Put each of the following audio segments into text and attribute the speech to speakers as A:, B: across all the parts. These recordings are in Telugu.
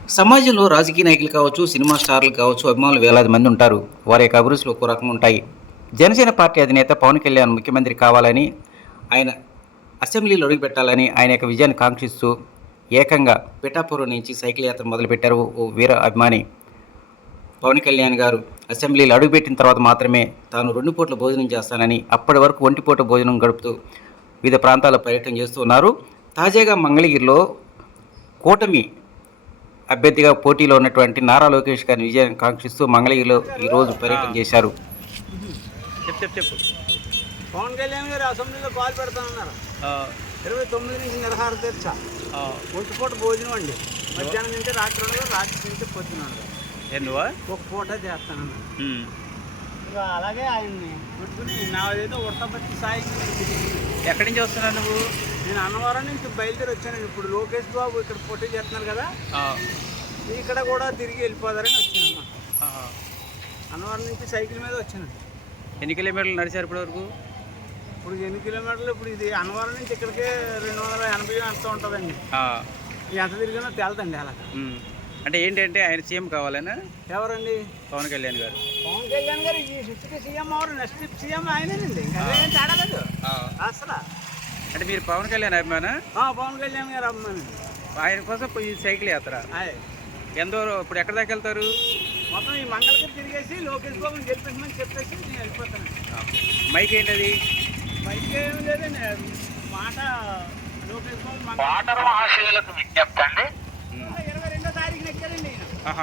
A: సమాజంలో రాజకీయ నాయకులు కావచ్చు, సినిమా స్టార్లు కావచ్చు, అభిమానులు వేలాది మంది ఉంటారు. వారి యొక్క అభిరుచులు ఒక్కో రకంగా ఉంటాయి. జనసేన పార్టీ అధినేత పవన్ కళ్యాణ్ ముఖ్యమంత్రి కావాలని, ఆయన అసెంబ్లీలో అడుగుపెట్టాలని ఆయన యొక్క విజయాన్ని కాంక్షిస్తూ ఏకంగా పిఠాపురం నుంచి సైకిల్ యాత్ర మొదలుపెట్టారు ఓ వీర అభిమాని. పవన్ కళ్యాణ్ గారు అసెంబ్లీలో అడుగుపెట్టిన తర్వాత మాత్రమే తాను 2 పూట్ల భోజనం చేస్తానని, అప్పటి వరకు ఒంటి పూట భోజనం గడుపుతూ వివిధ ప్రాంతాల్లో పర్యటన చేస్తూ ఉన్నారు. తాజాగా మంగళగిరిలో కూటమి అభ్యర్థిగా పోటీలో ఉన్నటువంటి నారా లోకేష్ గారిని విజయాన్ని కాంక్షిస్తూ మంగళగిరిలో ఈరోజు పర్యటన చేశారు.
B: చెప్పు పవన్ కళ్యాణ్ గారు అసెంబ్లీలో కాల్ పెడతానన్నారు. 29 నుంచి నిరహార దీక్ష, ఒంటిపూట భోజనం అండి. మధ్యాహ్నం నుంచి రాత్రి ఉండదు, రాత్రి నుంచి పొద్దున ఒక పూట చేస్తానన్నారు. ఇంకా అలాగే ఆయన్ని పెట్టుకుని నాదేదో ఉడతపట్టి సాయి.
C: ఎక్కడి నుంచి వస్తున్నావు నువ్వు?
B: నేను అన్నవరం నుంచి బయలుదేరి వచ్చాను. ఇప్పుడు లోకేష్ బాబు ఇక్కడ పోటీ చేస్తున్నారు కదా, ఇక్కడ కూడా తిరిగి వెళ్ళిపోతారని వచ్చాను. అన్నవరం నుంచి సైకిల్ మీద వచ్చాను.
C: ఎన్ని కిలోమీటర్లు నడిచారు ఇప్పటి వరకు?
B: ఇప్పుడు 8 కిలోమీటర్లు. ఇప్పుడు ఇది అన్నవరం నుంచి ఇక్కడికే 280 ఎంత ఉంటుందండి. ఎంత తిరిగినా తేలదండి అలా.
C: అంటే ఏంటంటే ఆయన సీఎం కావాలనా?
B: ఎవరండి?
C: పవన్ కళ్యాణ్ గారు.
B: పవన్ కళ్యాణ్ గారు ఈ సిటీకి సీఎం అవరు, నెక్స్ట్ సీఎం ఆయనేనండి. ఇంకా ఏం తేడా లేదు అసలు.
C: అంటే మీరు పవన్ కళ్యాణ్ అభిమానా?
B: పవన్ కళ్యాణ్ గారు అభిమాని.
C: ఆయన కోసం ఈ సైకిల్ యాత్ర ఎంతో ఇప్పుడు ఎక్కడి దాకా వెళ్తారు?
B: మొత్తం ఈ మంగళగిరి తిరిగేసి లోకేష్ బాబుని గెలిపించమని చెప్పేసి నేను వెళ్ళిపోతాను.
C: మైక్ ఏంటది?
B: మైక్ ఏమి లేదండి, మాట లోకేష్ బాబు
C: విజ్ఞప్తి అండి.
B: 22వ తారీఖున ఎక్కారండి.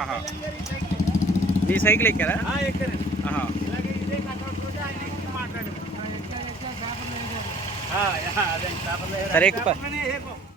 C: మీ సైకిల్ ఎక్కారా?
B: ఎక్కారండి. ఇలాగే ఇదే కట్అవుట్ రోజు ఆయన ఎక్కి మాట్లాడారు. అదే
C: సరే.